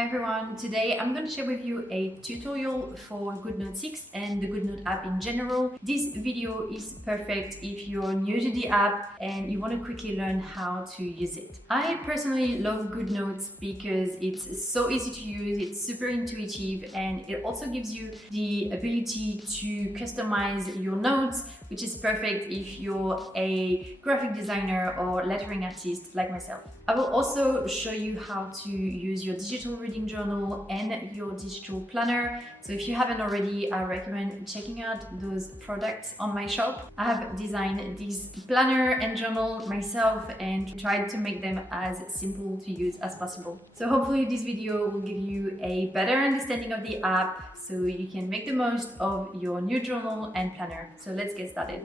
Hi everyone, today I'm going to share with you a tutorial for Goodnotes 6 and the Goodnote app in general. This video is perfect if you're new to the app and you want to quickly learn how to use it. I personally love Goodnotes because it's so easy to use, it's super intuitive, and it also gives you the ability to customize your notes, which is perfect if you're a graphic designer or lettering artist like myself. I will also show you how to use your digital reading journal and your digital planner. So if you haven't already, I recommend checking out those products on my shop. I have designed this planner and journal myself and tried to make them as simple to use as possible. So hopefully this video will give you a better understanding of the app so you can make the most of your new journal and planner. So let's get started.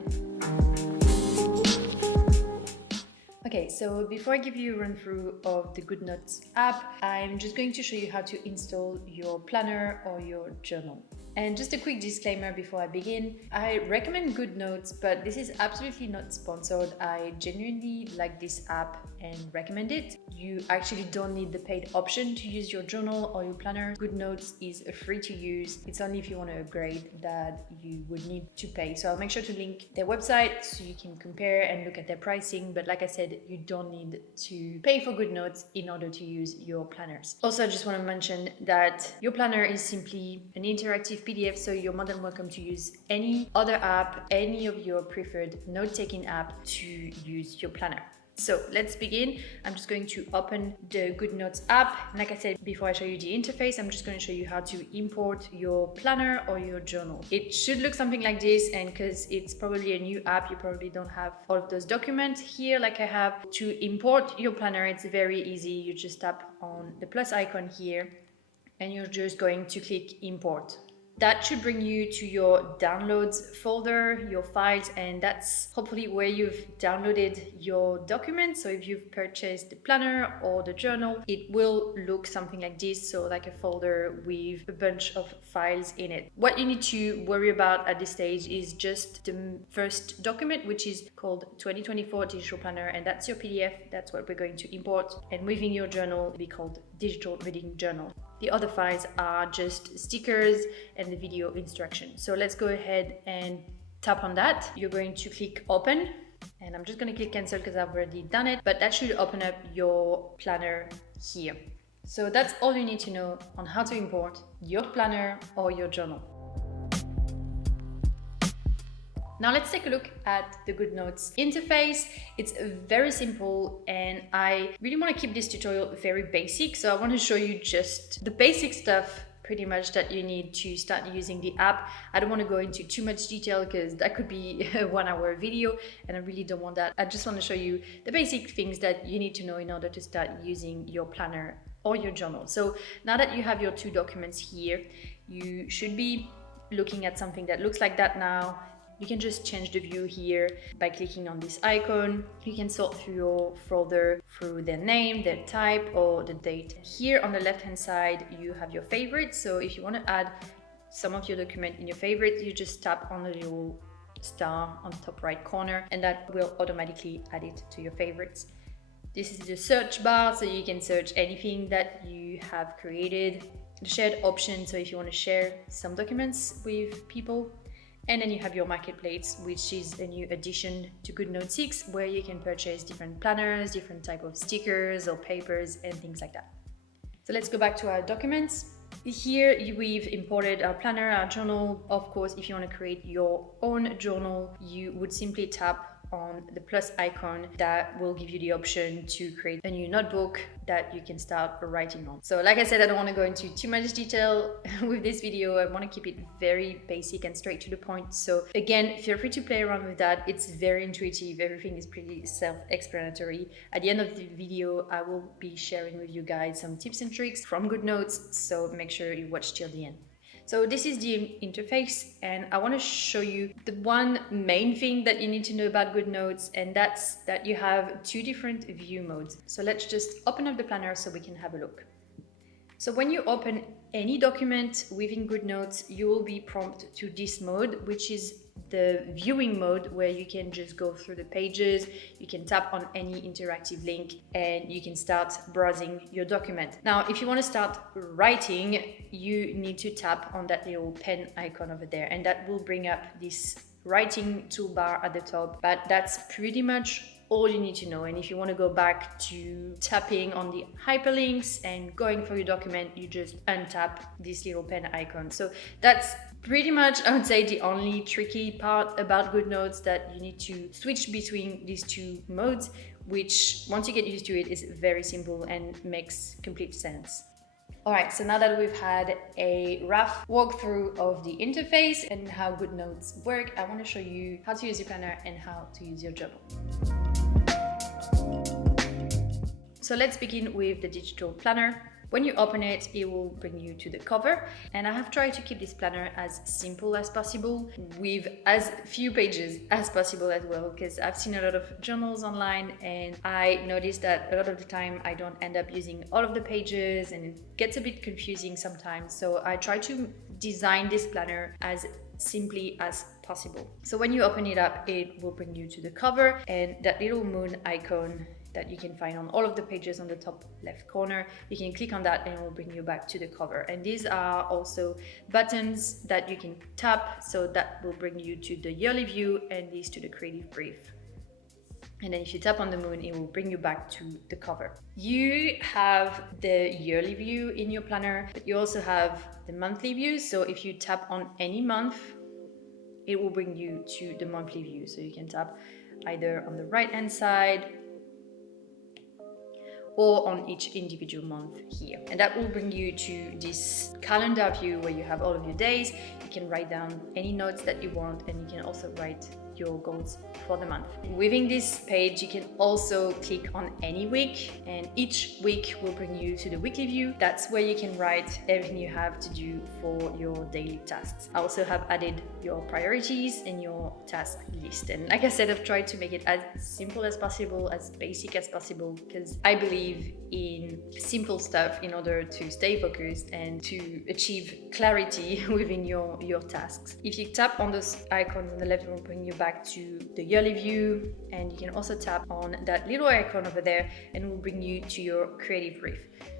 Okay, so before I give you a run through of the Goodnotes app, I'm just going to show you how to install your planner or your journal. And just a quick disclaimer before I begin, I recommend Goodnotes, but this is absolutely not sponsored. I genuinely like this app and recommend it. You actually don't need the paid option to use your journal or your planner. Goodnotes is free to use. It's only if you want to upgrade that you would need to pay. So I'll make sure to link their website so you can compare and look at their pricing. But like I said, you don't need to pay for Goodnotes in order to use your planners. Also, I just want to mention that your planner is simply an interactive PDF, so you're more than welcome to use any other app, any of your preferred note-taking app to use your planner. So let's begin. I'm just going to open the Goodnotes app. Like I said, before I show you the interface, I'm just going to show you how to import your planner or your journal. It should look something like this, and because it's probably a new app, you probably don't have all of those documents here like I have. To import your planner, it's very easy. You just tap on the plus icon here and you're just going to click import. That should bring you to your downloads folder, your files, and that's hopefully where you've downloaded your documents. So if you've purchased the planner or the journal, it will look something like this, so like a folder with a bunch of files in it. What you need to worry about at this stage is just the first document, which is called 2024 Digital Planner, and that's your PDF. That's what we're going to import, and within your journal, it'll be called Digital Reading Journal. The other files are just stickers and the video instructions. So let's go ahead and tap on that. You're going to click open, and I'm just going to click cancel because I've already done it, but that should open up your planner here. So that's all you need to know on how to import your planner or your journal. Now let's take a look at the Goodnotes interface. It's very simple, and I really want to keep this tutorial very basic. So I want to show you just the basic stuff pretty much that you need to start using the app. I don't want to go into too much detail because that could be a 1-hour video, and I really don't want that. I just want to show you the basic things that you need to know in order to start using your planner or your journal. So now that you have your two documents here, you should be looking at something that looks like that now. You can just change the view here by clicking on this icon. You can sort through your folder through their name, their type, or the date. Here on the left-hand side, you have your favorites. So if you want to add some of your document in your favorites, you just tap on the little star on the top right corner, and that will automatically add it to your favorites. This is the search bar, so you can search anything that you have created. The shared option, so if you want to share some documents with people. And then you have your marketplace, which is a new addition to Goodnotes 6, where you can purchase different planners, different type of stickers or papers and things like that. So let's go back to our documents. Here we've imported our planner, our journal. Of course, if you want to create your own journal, you would simply tap on the plus icon. That will give you the option to create a new notebook that you can start writing on. So like I said, I don't want to go into too much detail with this video. I want to keep it very basic and straight to the point. So again, feel free to play around with that. It's very intuitive. Everything is pretty self-explanatory. At the end of the video, I will be sharing with you guys some tips and tricks from Goodnotes, so make sure you watch till the end. So this is the interface, and I want to show you the one main thing that you need to know about Goodnotes, and that's that you have two different view modes. So let's just open up the planner so we can have a look. So when you open any document within Goodnotes, you will be prompted to this mode, which is the viewing mode where you can just go through the pages, you can tap on any interactive link, and you can start browsing your document. Now, if you want to start writing, you need to tap on that little pen icon over there, and that will bring up this writing toolbar at the top. But that's pretty much all you need to know. And if you want to go back to tapping on the hyperlinks and going for your document, you just untap this little pen icon. So that's pretty much, I would say, the only tricky part about Goodnotes, that you need to switch between these two modes, which once you get used to it is very simple and makes complete sense. Alright, so now that we've had a rough walkthrough of the interface and how Goodnotes work, I want to show you how to use your planner and how to use your journal. So let's begin with the digital planner. When you open it, it will bring you to the cover, and I have tried to keep this planner as simple as possible with as few pages as possible as well, because I've seen a lot of journals online and I noticed that a lot of the time I don't end up using all of the pages and it gets a bit confusing sometimes. So I try to design this planner as simply as possible. So when you open it up, it will bring you to the cover, and that little moon icon that you can find on all of the pages on the top left corner, you can click on that and it will bring you back to the cover. And these are also buttons that you can tap, so that will bring you to the yearly view and these to the creative brief. And then if you tap on the moon, it will bring you back to the cover. You have the yearly view in your planner, but you also have the monthly view. So if you tap on any month, it will bring you to the monthly view. So you can tap either on the right hand side or on each individual month here. And that will bring you to this calendar view where you have all of your days. You can write down any notes that you want, and you can also write your goals for the month. Within this page, you can also click on any week, and each week will bring you to the weekly view. That's where you can write everything you have to do for your daily tasks. I also have added your priorities and your task list. And like I said, I've tried to make it as simple as possible, as basic as possible, because I believe in simple stuff in order to stay focused and to achieve clarity within your tasks. If you tap on those icons on the left, it will bring you back to the yearly view, and you can also tap on that little icon over there and it will bring you to your creative brief.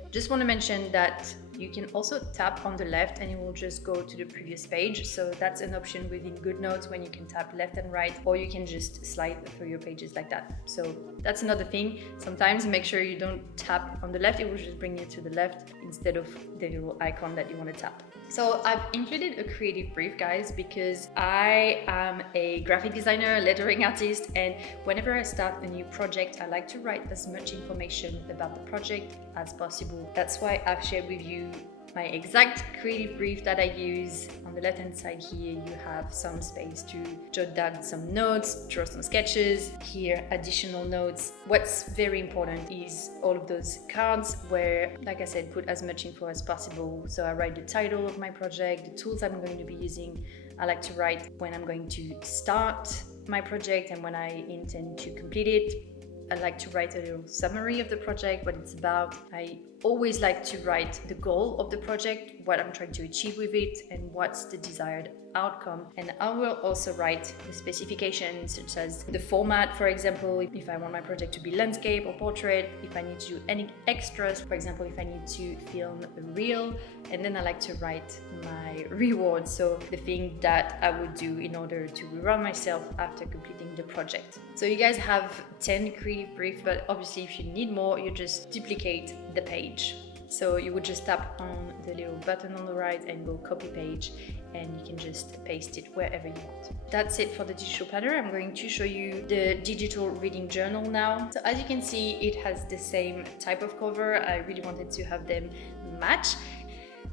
Just want to mention that you can also tap on the left and it will just go to the previous page. So that's an option within Goodnotes when you can tap left and right, or you can just slide through your pages like that. So that's another thing. Sometimes make sure you don't tap on the left, it will just bring you to the left instead of the little icon that you want to tap. So I've included a creative brief, guys, because I am a graphic designer, lettering artist, and whenever I start a new project, I like to write as much information about the project as possible. That's why I've shared with you my exact creative brief that I use. On the left hand side here, you have some space to jot down some notes, draw some sketches. Here, additional notes. What's very important is all of those cards where, like I said, put as much info as possible. So I write the title of my project, the tools I'm going to be using. I like to write when I'm going to start my project and when I intend to complete it. I like to write a little summary of the project, what it's about. I always like to write the goal of the project, what I'm trying to achieve with it, and what's the desired outcome. And I will also write the specifications, such as the format, for example, if I want my project to be landscape or portrait, if I need to do any extras, for example, if I need to film a reel. And then I like to write my reward, so the thing that I would do in order to reward myself after completing the project. So you guys have 10 creative briefs, but obviously if you need more, you just duplicate the page. So you would just tap on the little button on the right and go copy page, and you can just paste it wherever you want. That's it for the digital planner. I'm going to show you the digital reading journal now. So as you can see, it has the same type of cover. I really wanted to have them match.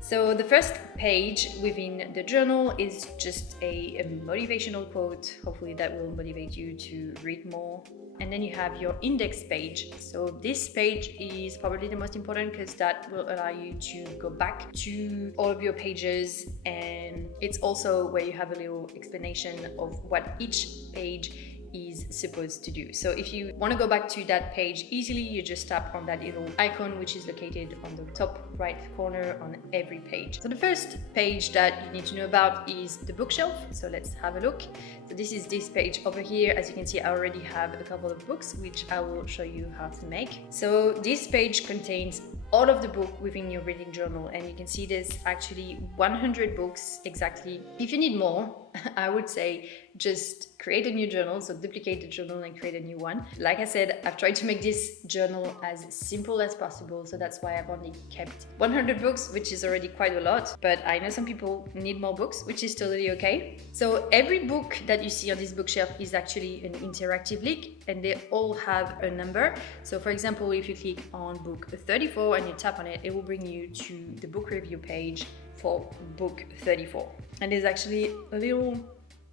So the first page within the journal is just a motivational quote. Hopefully that will motivate you to read more. And then you have your index page. So this page is probably the most important because that will allow you to go back to all of your pages, and it's also where you have a little explanation of what each page is supposed to do. So if you want to go back to that page easily, you just tap on that little icon which is located on the top right corner on every page. So the first page that you need to know about is the bookshelf. So let's have a look. So this is this page over here. As you can see, I already have a couple of books which I will show you how to make. So this page contains all of the book within your reading journal, and you can see there's actually 100 books exactly. If you need more, I would say just create a new journal, so duplicate the journal and create a new one. Like I said, I've tried to make this journal as simple as possible, so that's why I've only kept 100 books, which is already quite a lot, but I know some people need more books, which is totally okay. So every book that you see on this bookshelf is actually an interactive link, and they all have a number. So for example, if you click on book 34 and you tap on it, it will bring you to the book review page for book 34. And there's actually a little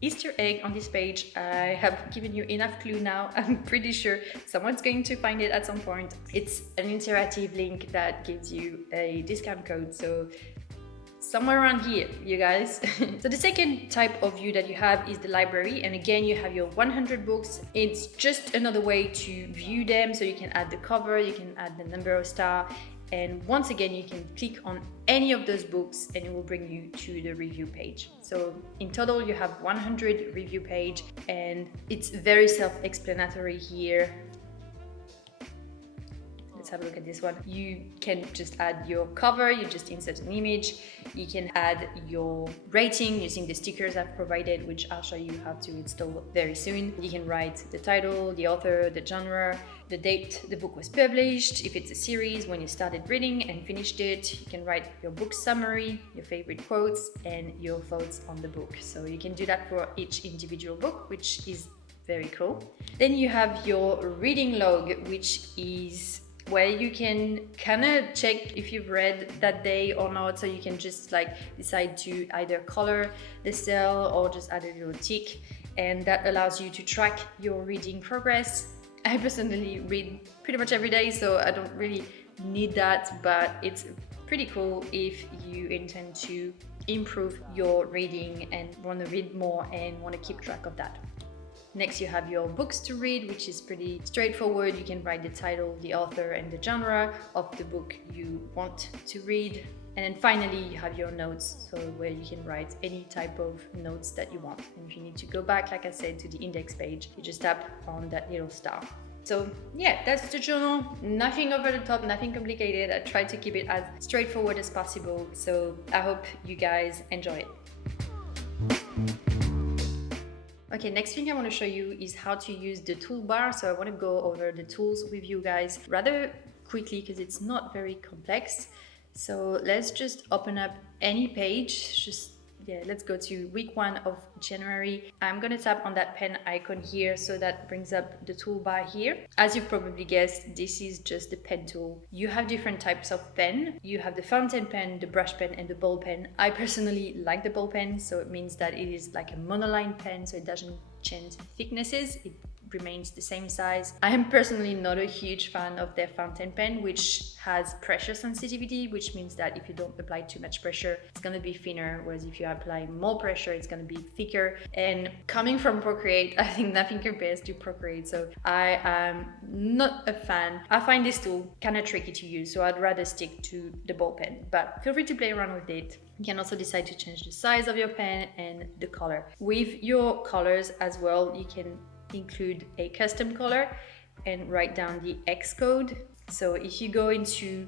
Easter egg on this page. I have given you enough clue now. I'm pretty sure someone's going to find it at some point. It's an interactive link that gives you a discount code. So somewhere around here, you guys. So the second type of view that you have is the library, and again you have your 100 books. It's just another way to view them, so you can add the cover, you can add the number of star, and once again you can click on any of those books and it will bring you to the review page. So in total you have 100 review page, and it's very self-explanatory here. Let's have a look at this one. You can just add your cover, you just insert an image. You can add your rating using the stickers I've provided, which I'll show you how to install very soon. You can write the title, the author, the genre, the date the book was published, if it's a series, when you started reading and finished it. You can write your book summary, your favorite quotes, and your thoughts on the book. So you can do that for each individual book, which is very cool. Then you have your reading log, which is where you can kind of check if you've read that day or not. So you can just like decide to either color the cell or just add a little tick, and that allows you to track your reading progress. I personally read pretty much every day, so I don't really need that, but it's pretty cool if you intend to improve your reading and want to read more and want to keep track of that. Next, you have your books to read, which is pretty straightforward. You can write the title, the author, and the genre of the book you want to read. And then finally, you have your notes, so where you can write any type of notes that you want. And if you need to go back, like I said, to the index page, you just tap on that little star. So yeah, that's the journal. Nothing over the top, nothing complicated. I tried to keep it as straightforward as possible. So I hope you guys enjoy it. Okay, next thing I want to show you is how to use the toolbar. So I want to go over the tools with you guys rather quickly because it's not very complex. So let's just open up any page. Let's go to week 1 of January. I'm gonna tap on that pen icon here, so that brings up the toolbar here. As you've probably guessed, this is just the pen tool. You have different types of pen. You have the fountain pen, the brush pen, and the ball pen. I personally like the ball pen, so it means that it is like a monoline pen, so it doesn't change thicknesses. It remains the same size. I am personally not a huge fan of their fountain pen, which has pressure sensitivity, which means that if you don't apply too much pressure, it's gonna be thinner, whereas if you apply more pressure, it's gonna be thicker. And coming from Procreate, I think nothing compares to Procreate, so I am not a fan. I find this tool kind of tricky to use, so I'd rather stick to the ball pen, but feel free to play around with it. You can also decide to change the size of your pen and the color. With your colors as well, you can include a custom color and write down the X code. So if you go into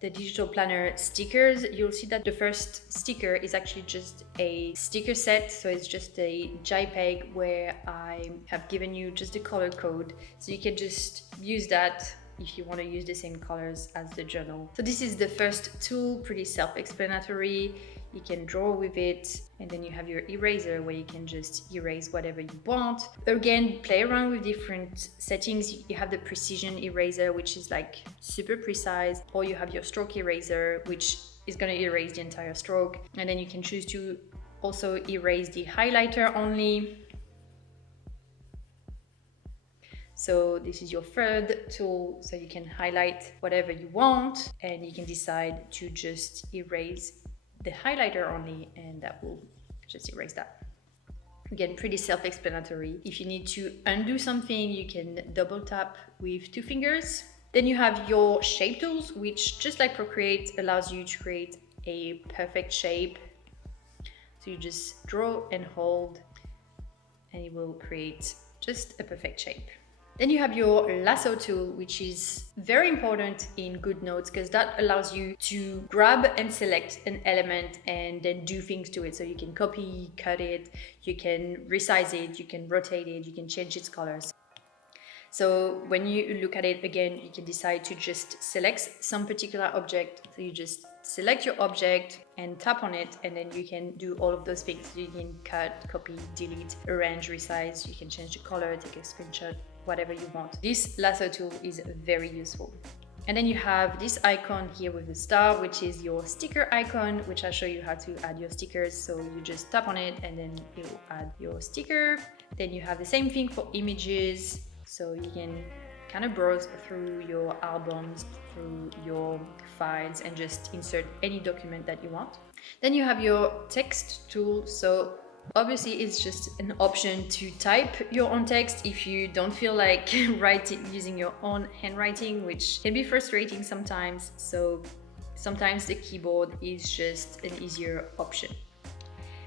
the digital planner stickers, you'll see that the first sticker is actually just a sticker set. So it's just a JPEG where I have given you just the color code. So you can just use that if you want to use the same colors as the journal. So this is the first tool, pretty self-explanatory. You can draw with it, and then you have your eraser where you can just erase whatever you want. Again, play around with different settings. You have the precision eraser, which is like super precise, or you have your stroke eraser, which is going to erase the entire stroke. And then you can choose to also erase the highlighter only. So this is your third tool, so you can highlight whatever you want, and you can decide to just erase the highlighter only, and that will just erase that. Again, pretty self-explanatory. If you need to undo something, you can double tap with 2 fingers. Then you have your shape tools, which just like Procreate allows you to create a perfect shape. So you just draw and hold and it will create just a perfect shape. Then you have your lasso tool, which is very important in Goodnotes because that allows you to grab and select an element and then do things to it. So you can copy, cut it, you can resize it, you can rotate it, you can change its colors. So when you look at it again, you can decide to just select some particular object. So you just select your object and tap on it, and then you can do all of those things. You can cut, copy, delete, arrange, resize, you can change the color, take a screenshot, whatever you want. This lasso tool is very useful. And then you have this icon here with the star, which is your sticker icon, which I'll show you how to add your stickers. So you just tap on it and then it will add your sticker. Then you have the same thing for images. So you can kind of browse through your albums, through your files, and just insert any document that you want. Then you have your text tool. So obviously it's just an option to type your own text if you don't feel like writing using your own handwriting, which can be frustrating sometimes. So sometimes the keyboard is just an easier option.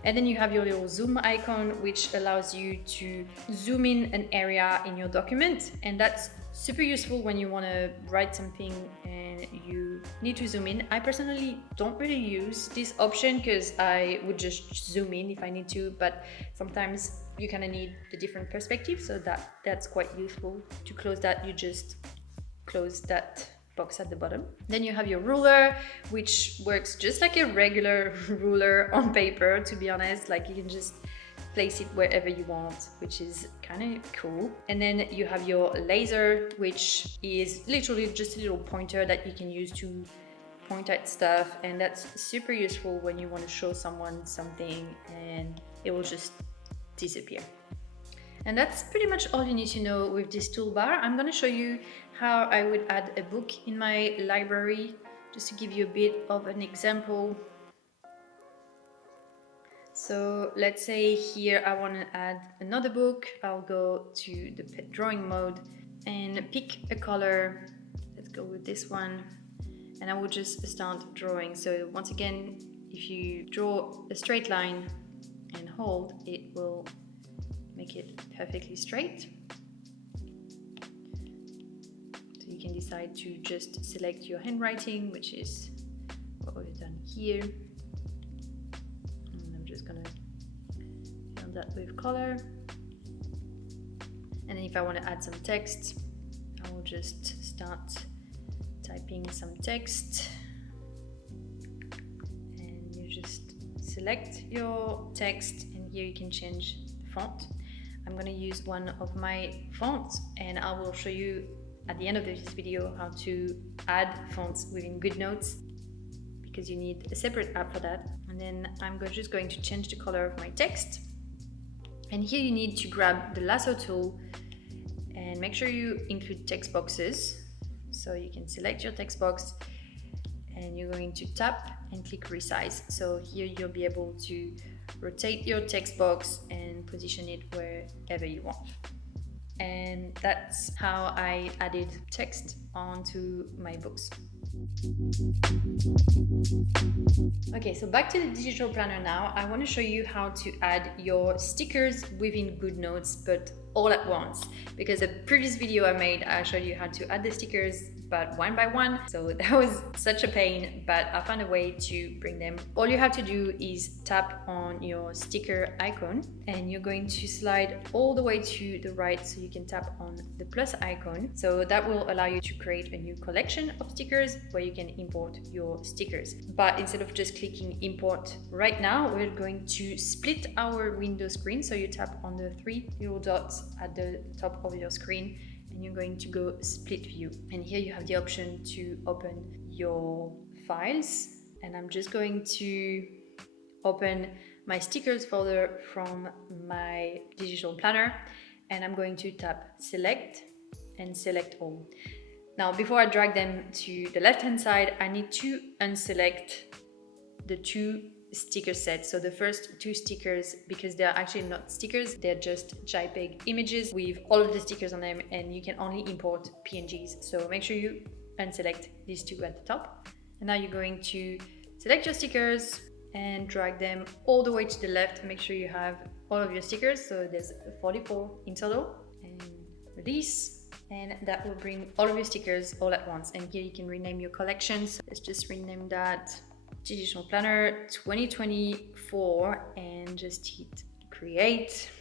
And then you have your little zoom icon, which allows you to zoom in an area in your document. And that's super useful when you want to write something and you need to zoom in. I personally don't really use this option because I would just zoom in if I need to, but sometimes you kind of need a different perspective. So that's quite useful. To close that, you just close that box at the bottom. Then you have your ruler, which works just like a regular ruler on paper, to be honest. Like you can just place it wherever you want, which is kind of cool. And then you have your laser, which is literally just a little pointer that you can use to point at stuff, and that's super useful when you want to show someone something and it will just disappear. And that's pretty much all you need to know with this toolbar. I'm going to show you how I would add a book in my library, just to give you a bit of an example. So let's say here I want to add another book. I'll go to the pet drawing mode and pick a color. Let's go with this one. And I will just start drawing. So once again, if you draw a straight line and hold, it will make it perfectly straight. So you can decide to just select your handwriting, which is what we've done here. And I'm just gonna fill that with color. And then if I want to add some text, I will just start typing some text. And you just select your text, and here you can change the font. I'm going to use one of my fonts, and I will show you at the end of this video how to add fonts within Goodnotes, because you need a separate app for that. And then I'm just going to change the color of my text. And here you need to grab the lasso tool and make sure you include text boxes. So you can select your text box and you're going to tap and click resize. So here you'll be able to rotate your text box and position it wherever you want. And that's how I added text onto my books. Okay, so back to the digital planner now. I want to show you how to add your stickers within Goodnotes, but all at once, because the previous video I made, I showed you how to add the stickers but one by one, so that was such a pain, but I found a way to bring them. All you have to do is tap on your sticker icon and you're going to slide all the way to the right, so you can tap on the plus icon. So that will allow you to create a new collection of stickers where you can import your stickers. But instead of just clicking import right now, we're going to split our window screen. So you tap on the 3 little dots at the top of your screen and you're going to go split view. And here you have the option to open your files. And I'm just going to open my stickers folder from my digital planner. And I'm going to tap select and select all. Now, before I drag them to the left-hand side, I need to unselect the 2 sticker set. So the first 2 stickers, because they're actually not stickers, they're just JPEG images with all of the stickers on them, and you can only import PNGs. So make sure you unselect these 2 at the top. And now you're going to select your stickers and drag them all the way to the left. Make sure you have all of your stickers. So there's 44 in total. And release. And that will bring all of your stickers all at once. And here you can rename your collections. Let's just rename that Digital Planner 2024 and just hit create.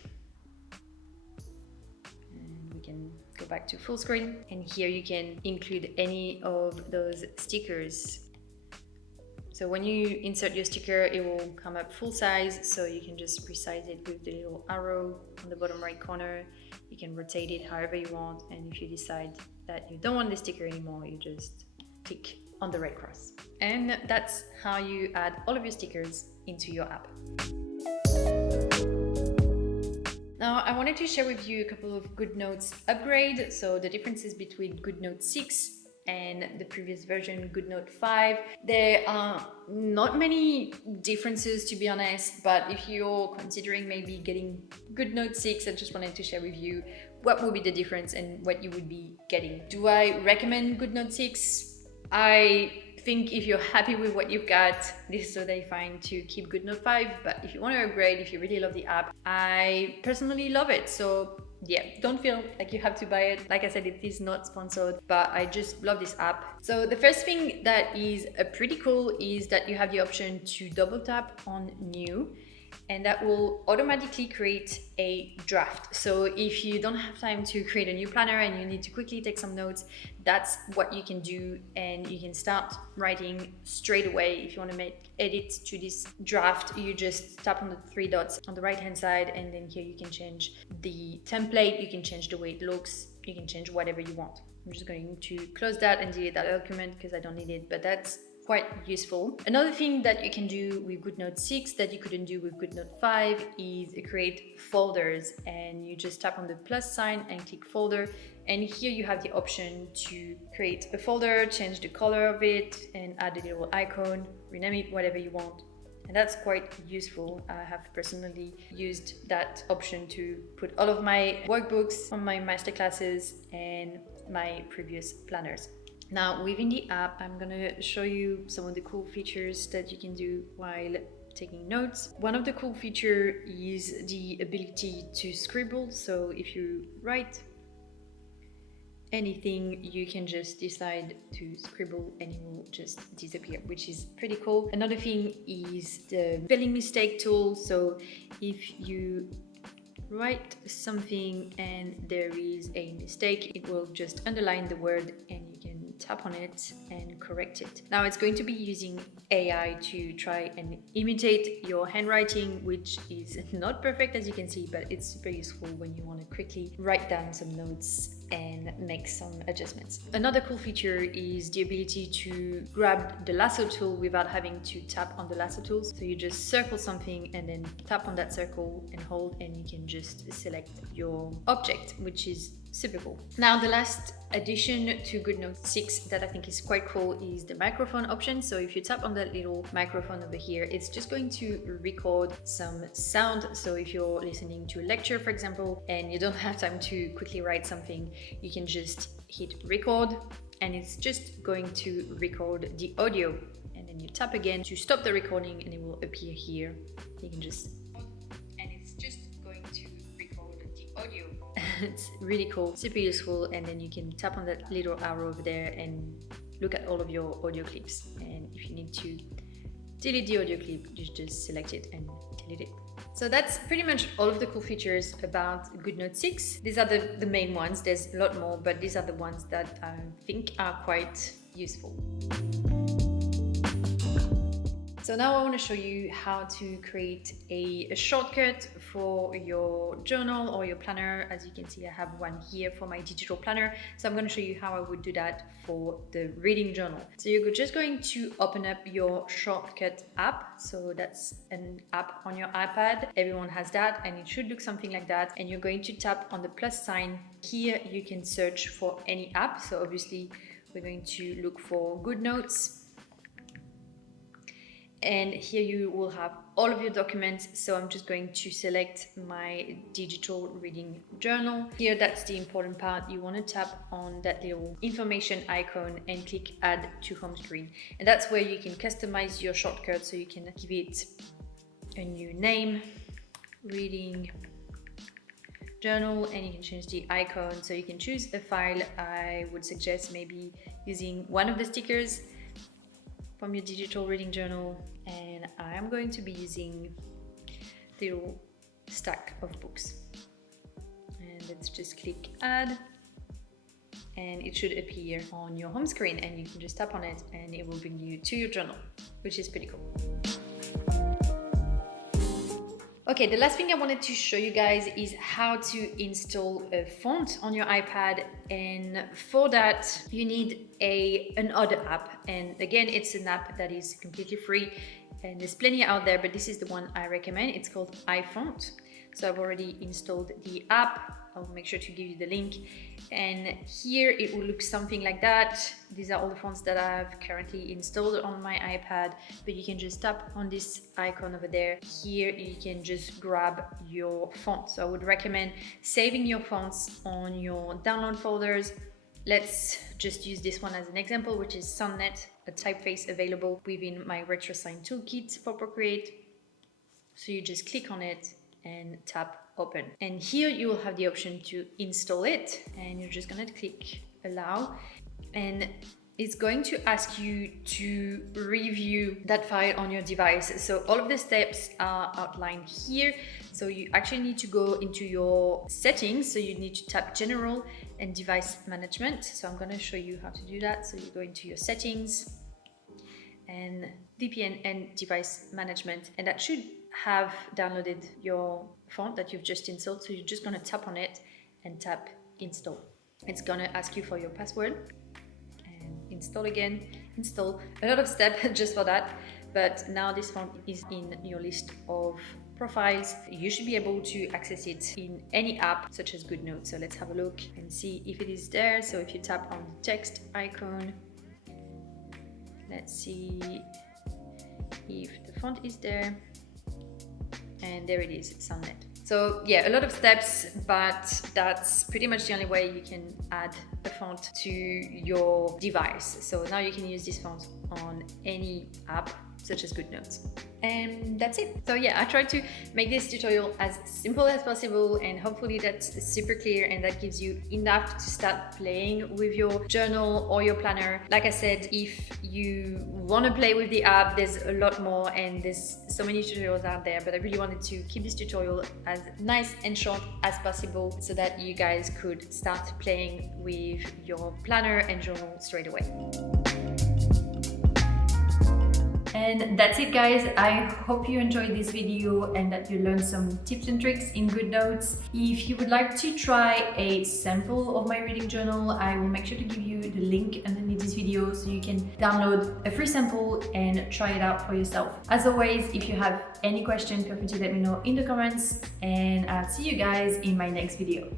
And we can go back to full screen. And here you can include any of those stickers. So when you insert your sticker, it will come up full size, so you can just resize it with the little arrow on the bottom right corner. You can rotate it however you want, and if you decide that you don't want the sticker anymore, you just click on the red cross. And that's how you add all of your stickers into your app. Now, I wanted to share with you a couple of Goodnotes upgrades. So the differences between Goodnotes 6 and the previous version, Goodnote 5. There are not many differences, to be honest, but if you're considering maybe getting Goodnote 6, I just wanted to share with you what would be the difference and what you would be getting. Do I recommend Goodnote 6? I think if you're happy with what you've got, this is totally fine to keep Goodnote 5, but if you want to upgrade, if you really love the app, I personally love it. So yeah, don't feel like you have to buy it. Like I said, it is not sponsored, but I just love this app. So the first thing that is pretty cool is that you have the option to double tap on new, and that will automatically create a draft. So if you don't have time to create a new planner and you need to quickly take some notes, that's what you can do, and you can start writing straight away. If you want to make edits to this draft, you just tap on the 3 dots on the right hand side, and then here you can change the template, you can change the way it looks, you can change whatever you want. I'm just going to close that and delete that document because I don't need it, but that's quite useful. Another thing that you can do with Goodnote 6 that you couldn't do with Goodnote 5 is create folders, and you just tap on the plus sign and click folder, and here you have the option to create a folder, change the color of it, and add a little icon, rename it whatever you want. And that's quite useful. I have personally used that option to put all of my workbooks on my masterclasses and my previous planners. Now within the app, I'm gonna show you some of the cool features that you can do while taking notes. One of the cool features is the ability to scribble. So if you write anything, you can just decide to scribble and it will just disappear, which is pretty cool. Another thing is the spelling mistake tool. So if you write something and there is a mistake, it will just underline the word and you can tap on it and correct it. Now it's going to be using AI to try and imitate your handwriting, which is not perfect as you can see, but it's super useful when you want to quickly write down some notes and make some adjustments. Another cool feature is the ability to grab the lasso tool without having to tap on the lasso tools. So you just circle something and then tap on that circle and hold, and you can just select your object, which is super cool. Now the last addition to Goodnote 6 that I think is quite cool is the microphone option. So if you tap on that little microphone over here, it's just going to record some sound. So if you're listening to a lecture, for example, and you don't have time to quickly write something, you can just hit record and it's just going to record the audio, and then you tap again to stop the recording and it will appear here. You can just, and it's just going to record the audio. It's really cool, super useful, and then you can tap on that little arrow over there and look at all of your audio clips, and if you need to delete the audio clip, you just select it and delete it. So that's pretty much all of the cool features about Goodnote 6. These are the main ones. There's a lot more, but these are the ones that I think are quite useful. So now I want to show you how to create a shortcut for your journal or your planner. As you can see, I have one here for my digital planner. So I'm going to show you how I would do that for the reading journal. So you're just going to open up your shortcut app. So that's an app on your iPad. Everyone has that, and it should look something like that. And you're going to tap on the plus sign. Here you can search for any app. So obviously we're going to look for Goodnotes. And here you will have all of your documents. So I'm just going to select my digital reading journal. Here, that's the important part. You want to tap on that little information icon and click add to home screen. And that's where you can customize your shortcut. So you can give it a new name, reading journal, and you can change the icon. So you can choose a file. I would suggest maybe using one of the stickers from your digital reading journal, and I'm going to be using the little stack of books. And let's just click add, and it should appear on your home screen, and you can just tap on it and it will bring you to your journal, which is pretty cool. Okay, the last thing I wanted to show you guys is how to install a font on your iPad, and for that you need an other app, and again it's an app that is completely free and there's plenty out there, but this is the one I recommend. It's called iFont. So I've already installed the app. I'll make sure to give you the link, and here it will look something like that. These are all the fonts that I've currently installed on my iPad, but you can just tap on this icon over there. Here you can just grab your font. So I would recommend saving your fonts on your download folders. Let's just use this one as an example, which is Sonnet, a typeface available within my RetroSign toolkit for Procreate. So you just click on it and tap open, and here you will have the option to install it, and you're just gonna click allow, and it's going to ask you to review that file on your device. So all of the steps are outlined here. So you actually need to go into your settings. So you need to tap general and device management. So I'm going to show you how to do that. So you go into your settings and VPN and device management, and that should have downloaded your font that you've just installed. So you're just going to tap on it and tap install. It's going to ask you for your password, and install again, install. A lot of steps just for that, but now this font is in your list of profiles. You should be able to access it in any app such as Goodnotes. So let's have a look and see if it is there. So if you tap on the text icon, let's see if the font is there. And there it is, Sonnet. So yeah, a lot of steps, but that's pretty much the only way you can add a font to your device. So now you can use this font on any app such as Goodnotes. And that's it. So yeah, I tried to make this tutorial as simple as possible, and hopefully that's super clear and that gives you enough to start playing with your journal or your planner. Like I said, if you want to play with the app, there's a lot more and there's so many tutorials out there, but I really wanted to keep this tutorial as nice and short as possible so that you guys could start playing with your planner and journal straight away. And that's it, guys. I hope you enjoyed this video and that you learned some tips and tricks in Goodnotes. If you would like to try a sample of my reading journal, I will make sure to give you the link underneath this video so you can download a free sample and try it out for yourself. As always, if you have any questions, feel free to let me know in the comments, and I'll see you guys in my next video.